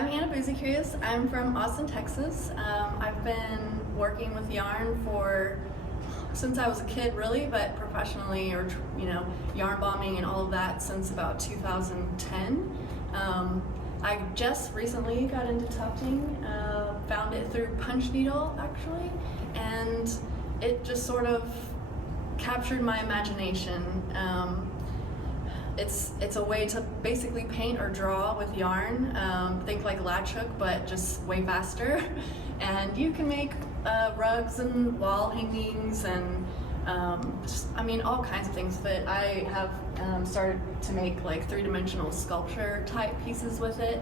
I'm Busekrus. I'm from Austin, Texas. I've been working with yarn since I was a kid, really, but professionally, or yarn bombing and all of that since about 2010. I just recently got into tufting, found it through punch needle actually, and it just sort of captured my imagination. It's a way to basically paint or draw with yarn. Think like Latch hook, but just way faster. And you can make rugs and wall hangings and all kinds of things with it. I have started to make like three-dimensional sculpture type pieces with it,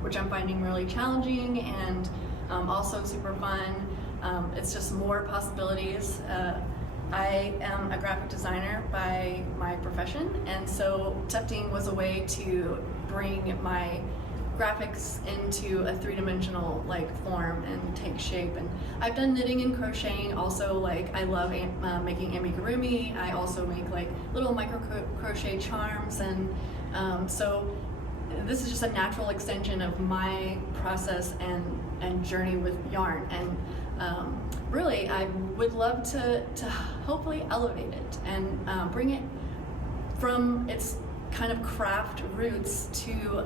which I'm finding really challenging and also super fun. It's just more possibilities. I am a graphic designer by my profession, and so tufting was a way to bring my graphics into a three-dimensional form and take shape. And I've done knitting and crocheting also. I love making amigurumi. I also make little micro crochet charms, and so this is just a natural extension of my process and journey with yarn. And really, I would love to hopefully elevate it and bring it from its kind of craft roots to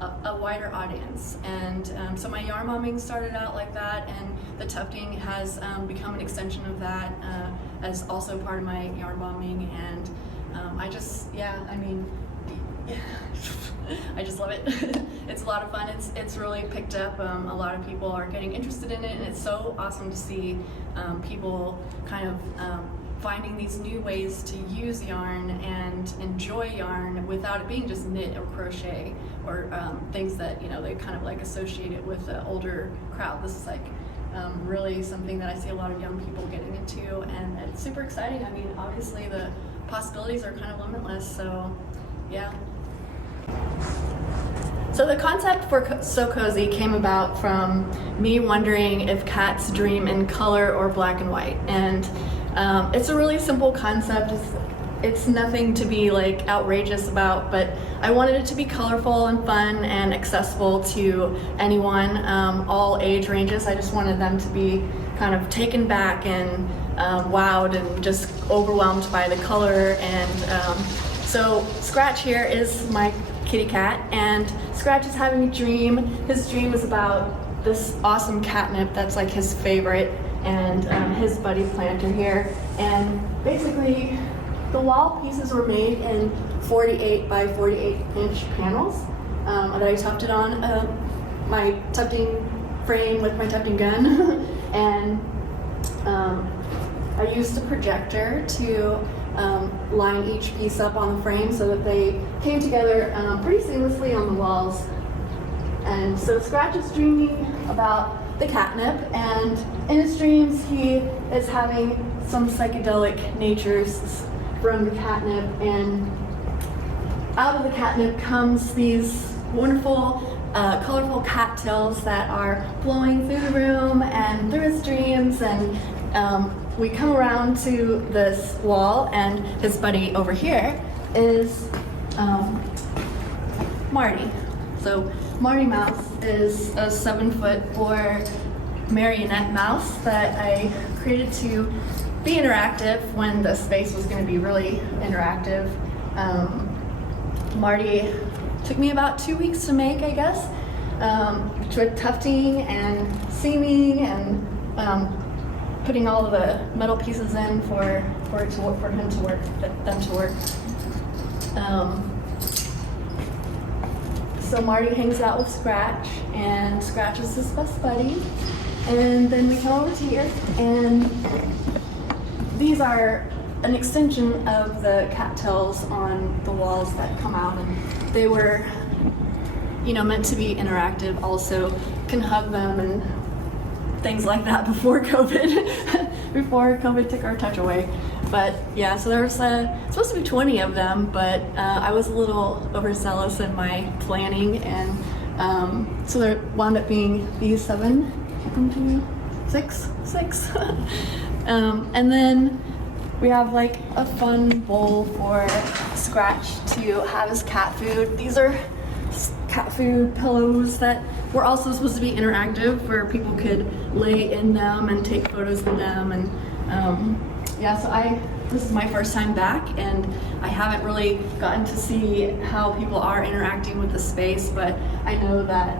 a wider audience. And so my yarn bombing started out like that, and the tufting has become an extension of that as also part of my yarn bombing. And I just love it. It's a lot of fun. It's really picked up. A lot of people are getting interested in it, and it's so awesome to see people kind of finding these new ways to use yarn and enjoy yarn without it being just knit or crochet or things that they kind of associate it with the older crowd. This is really something that I see a lot of young people getting into, and it's super exciting. I mean, obviously the possibilities are kind of limitless, so yeah. So the concept for So Cozy came about from me wondering if cats dream in color or black and white. And it's a really simple concept. It's nothing to be outrageous about, but I wanted it to be colorful and fun and accessible to anyone, all age ranges. I just wanted them to be kind of taken back and wowed and just overwhelmed by the color. And so Scratch here is my kitty cat, and Scratch is having a dream. His dream is about this awesome catnip that's his favorite, and his buddy planter here. And basically the wall pieces were made in 48 by 48 inch panels that I tufted on my tufting frame with my tufting gun. And I used a projector to line each piece up on the frame so that they came together pretty seamlessly on the walls. And so Scratch is dreaming about the catnip, and in his dreams he is having some psychedelic natures from the catnip, and out of the catnip comes these wonderful colorful cattails that are blowing through the room and through his dreams. And we come around to this wall, and his buddy over here is Marty. So Marty Mouse is a 7'4" marionette mouse that I created to be interactive when the space was going to be really interactive. Marty took me about 2 weeks to make, I guess, with tufting and seaming and putting all of the metal pieces in for them to work. So Marty hangs out with Scratch, and Scratch is his best buddy. And then we come over to here, and these are an extension of the cattails on the walls that come out, and they were, meant to be interactive. Also, can hug them and things like that before COVID took our touch away. But yeah, so there was supposed to be 20 of them, but I was a little overzealous in my planning, and so there wound up being these 7, 6. And then we have a fun bowl for Scratch to have his cat food. These are cat food pillows that were also supposed to be interactive, where people could lay in them and take photos in them. And yeah, so this is my first time back, and I haven't really gotten to see how people are interacting with the space, but I know that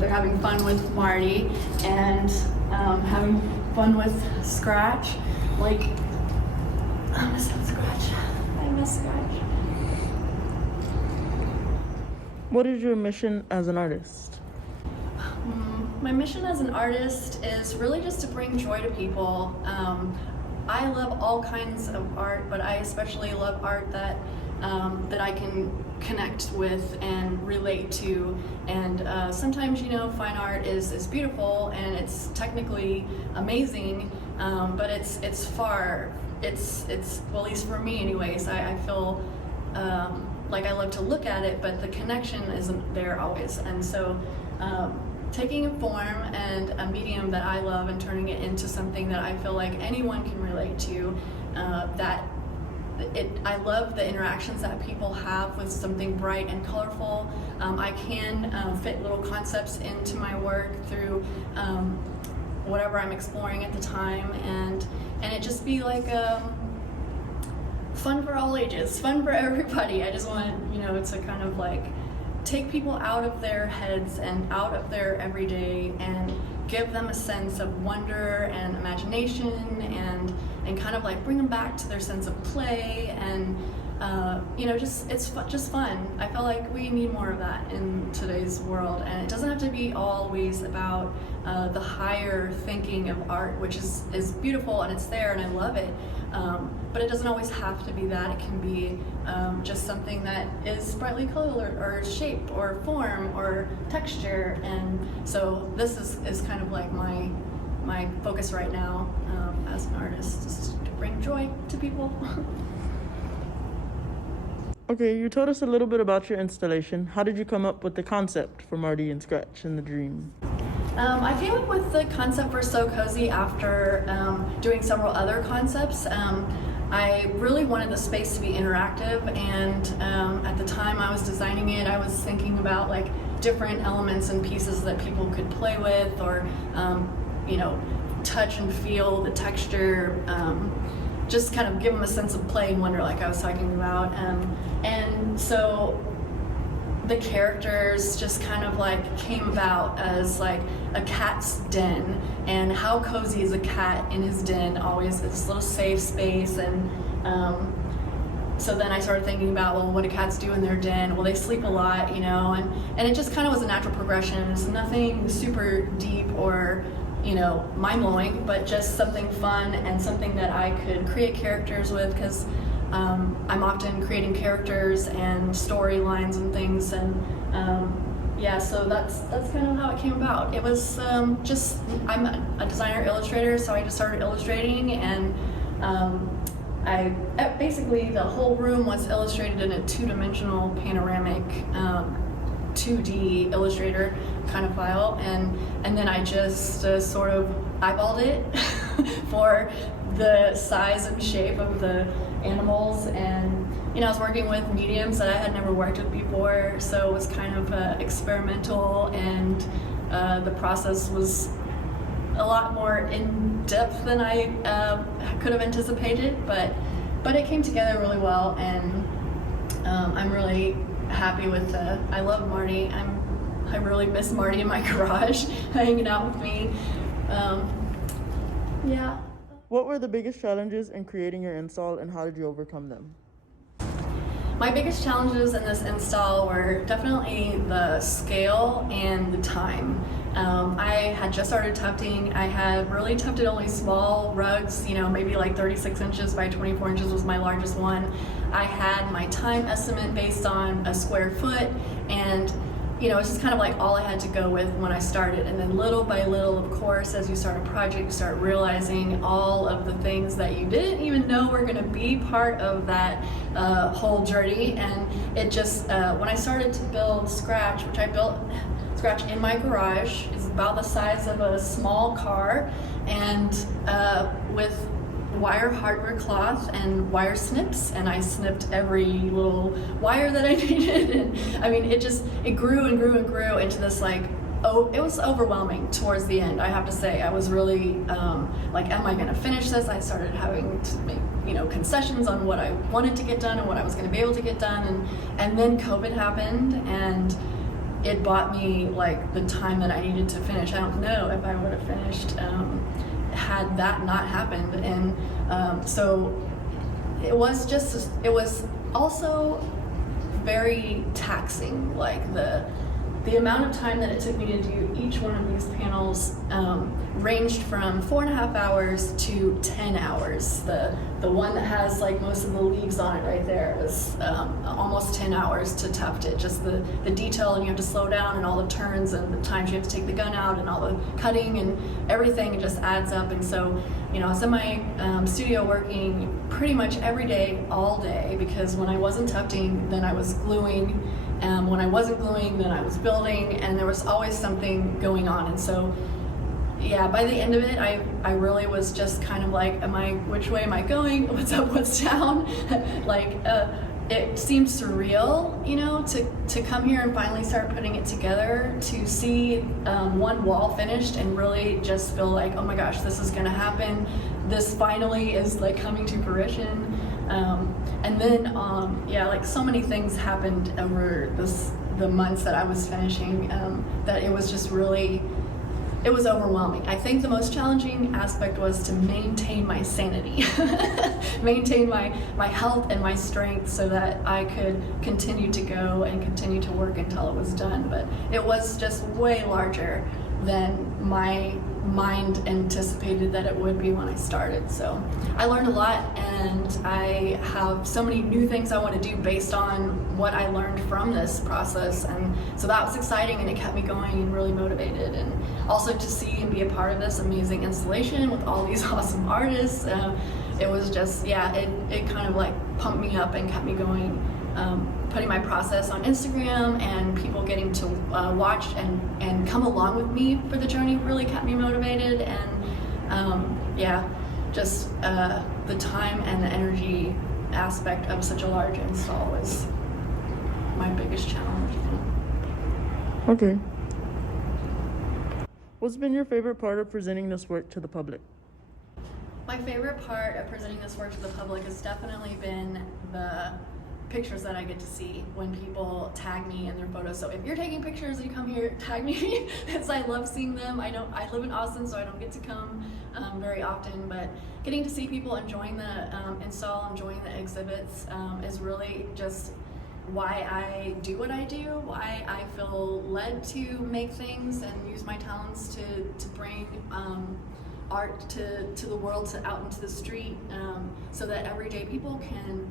they're having fun with Marty and having fun with Scratch. Like, I miss Scratch. I miss Scratch. What is your mission as an artist? My mission as an artist is really just to bring joy to people. I love all kinds of art, but I especially love art that I can connect with and relate to. And sometimes, you know, fine art is beautiful and it's technically amazing, but it's well, at least for me anyways, I feel like I love to look at it, but the connection isn't there always. And so taking a form and a medium that I love and turning it into something that I feel like anyone can relate to, I love the interactions that people have with something bright and colorful. I can fit little concepts into my work through whatever I'm exploring at the time, and it just be like fun for all ages, fun for everybody. I just want, you know, to kind of like take people out of their heads and out of their everyday and give them a sense of wonder and imagination, and kind of like bring them back to their sense of play, and you know, it's just fun. I feel like we need more of that in today's world, and it doesn't have to be always about the higher thinking of art, which is beautiful and it's there and I love it. But it doesn't always have to be that. It can be just something that is brightly colored or shape or form or texture. And so this is kind of like my focus right now as an artist, is to bring joy to people. Okay, you told us a little bit about your installation. How did you come up with the concept for Marty and Scratch and the dream? I came up with the concept for So Cozy after doing several other concepts. I really wanted the space to be interactive, and at the time I was designing it, I was thinking about like different elements and pieces that people could play with, or you know, touch and feel the texture, just kind of give them a sense of play and wonder, like I was talking about. And so the characters just kind of like came about as like a cat's den, and how cozy is a cat in his den, always this little safe space. And so then I started thinking about, well, what do cats do in their den? Well, they sleep a lot, you know, and it just kind of was a natural progression. It's nothing super deep or, you know, mind-blowing, but just something fun and something that I could create characters with, because I'm often creating characters and storylines and things, and yeah, so that's kind of how it came about. It was just, I'm a designer illustrator, so I just started illustrating, and basically the whole room was illustrated in a two-dimensional panoramic 2D Illustrator kind of file, and then I just sort of eyeballed it for the size and shape of the animals. And you know, I was working with mediums that I had never worked with before, so it was kind of experimental, and the process was a lot more in depth than I could have anticipated, but it came together really well, and I'm really happy with I love Marty. I really miss Marty in my garage hanging out with me. Yeah. What were the biggest challenges in creating your install, and how did you overcome them? My biggest challenges in this install were definitely the scale and the time. I had just started tufting. I had really tufted only small rugs, you know, maybe like 36 inches by 24 inches was my largest one. I had my time estimate based on a square foot, and you know, it's just kind of like all I had to go with when I started. And then little by little, of course, as you start a project, you start realizing all of the things that you didn't even know were gonna be part of that whole journey. And it just, when I started to build Scratch, which I built Scratch in my garage, is about the size of a small car, and with wire hardware cloth and wire snips, and I snipped every little wire that I needed. And I mean, it grew and grew and grew into this like, oh, it was overwhelming towards the end. I have to say, I was really like, am I going to finish this? I started having to make, concessions on what I wanted to get done and what I was going to be able to get done, and then COVID happened, and it bought me like the time that I needed to finish. I don't know if I would have finished had that not happened. And so it was also very taxing, like the amount of time that it took me to do each one of these panels ranged from 4.5 hours to 10 hours. The one that has like most of the leaves on it right there was almost 10 hours to tuft it. Just the detail, and you have to slow down, and all the turns and the times you have to take the gun out, and all the cutting and everything, it just adds up. And so, I was in my studio working pretty much every day, all day, because when I wasn't tufting, then I was gluing. When I wasn't gluing, then I was building, and there was always something going on. And so, yeah, by the end of it, I really was just kind of like, which way am I going? What's up, what's down? Like, it seemed surreal, to come here and finally start putting it together, to see one wall finished and really just feel like, oh my gosh, this is gonna happen. This finally is like coming to fruition. And then, like so many things happened over the months that I was finishing, that it was just really, it was overwhelming. I think the most challenging aspect was to maintain my sanity, maintain my health and my strength, so that I could continue to go and continue to work until it was done. But it was just way larger than my mind anticipated that it would be when I started. So I learned a lot, and I have so many new things I want to do based on what I learned from this process. And so that was exciting, and it kept me going and really motivated. And also to see and be a part of this amazing installation with all these awesome artists, it was just, it kind of like pumped me up and kept me going. Putting my process on Instagram and people getting to watch and come along with me for the journey really kept me motivated. And just the time and the energy aspect of such a large install was my biggest challenge. Okay. What's been your favorite part of presenting this work to the public? My favorite part of presenting this work to the public has definitely been the pictures that I get to see when people tag me in their photos. So if you're taking pictures and you come here, tag me, because I love seeing them. I live in Austin, so I don't get to come very often, but getting to see people enjoying the install, enjoying the exhibits is really just why I do what I do, why I feel led to make things and use my talents to bring art to the world, out into the street, so that everyday people can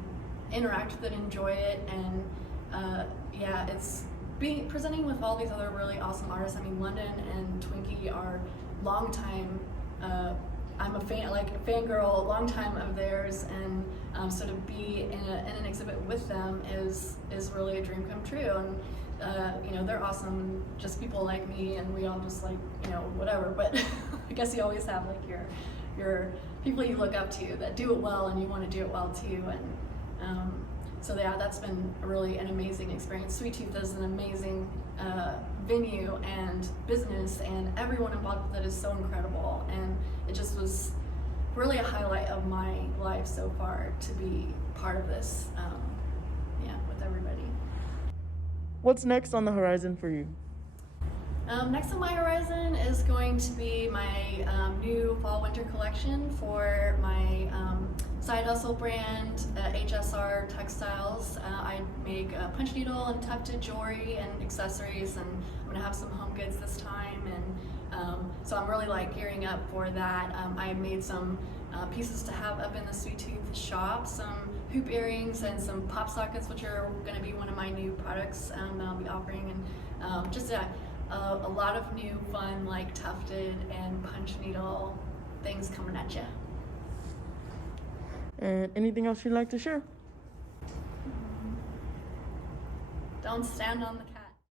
interact with it, enjoy it. And it's presenting with all these other really awesome artists. I mean, London and Twinkie are long time, I'm a fangirl, long time of theirs, and so to be in an exhibit with them is really a dream come true. And they're awesome, just people like me, and we all just like, whatever, but I guess you always have like your people you look up to that do it well, and you want to do it well too. And that's been really an amazing experience. Sweet Tooth is an amazing venue and business, and everyone involved with it is so incredible. And it just was really a highlight of my life so far to be part of this, with everybody. What's next on the horizon for you? Next on my horizon is going to be my new fall-winter collection for my side hustle brand, HSR Textiles. I make punch needle and tufted jewelry and accessories, and I'm going to have some home goods this time. And so I'm really gearing up for that. I made some pieces to have up in the Sweet Tooth shop, some hoop earrings and some pop sockets, which are going to be one of my new products that I'll be offering. And a lot of new fun tufted and punch needle things coming at you. And anything else you'd like to share? Don't stand on the